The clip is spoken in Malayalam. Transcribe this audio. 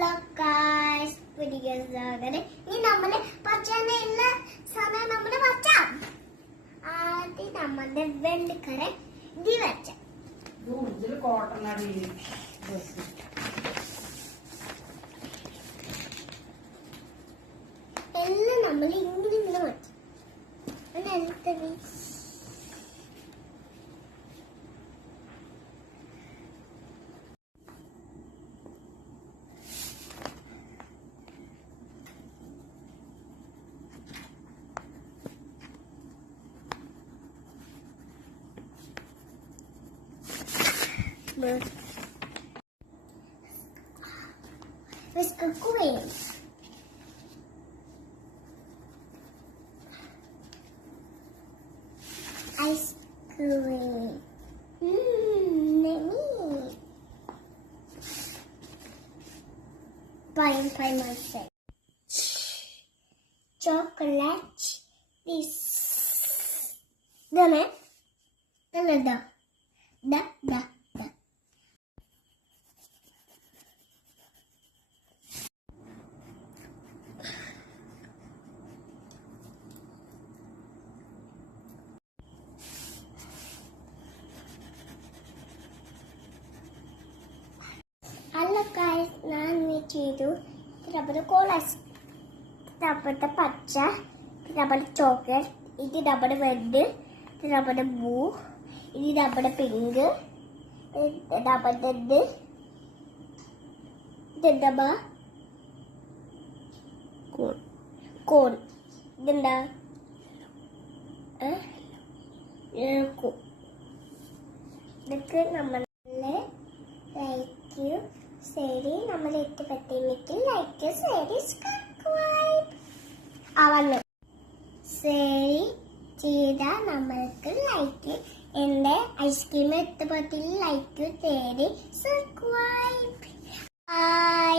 ഹലോ ഗായ്സ്, പുതിയ സ്വാഗതം. ഇനി നമ്മള് പച്ചനെയുള്ള സമയം നമ്മള് വച്ചാം. ആദ്യം നമ്മുടെ വെള്ളിക്കര ഇത് വെച്ച എല്ലാം നമ്മൾ ഇങ്ങനെ വെച്ചു. Whisk queen. Ice cream. Yummy. Pie myself. Chocolate. This. Done. Da. Hello guys, நான் செய்து ரப்பர் கோலாஸ் ரப்பர் பச்சை ரப்பர் ചോക്ലേറ്റ് ഇത് റബ്ബർ റെഡ് ഇത് റബ്ബർ ബ്ലൂ ഇത് റബ്ബർ പിങ്ക് റബ്ബർ റെഡ് ഇത് റബ്ബർ കോൺ ഇതെന്താ ഇതൊക്കെ നമ്മൾ ലൈക്ക് ശരി നമ്മൾ ഇഷ്ടപ്പെട്ടെങ്കിൽ ലൈക്ക് ശരി സബ്സ്ക്രൈബ് ആവണം ശരി ചെയ്താൽ നമ്മൾക്ക് ലൈക്ക് എൻ്റെ ഐസ്ക്രീം ഇഷ്ടപ്പെട്ടില്ല ലൈക്ക് ശരി സബ്സ്ക്രൈബ് ബൈ.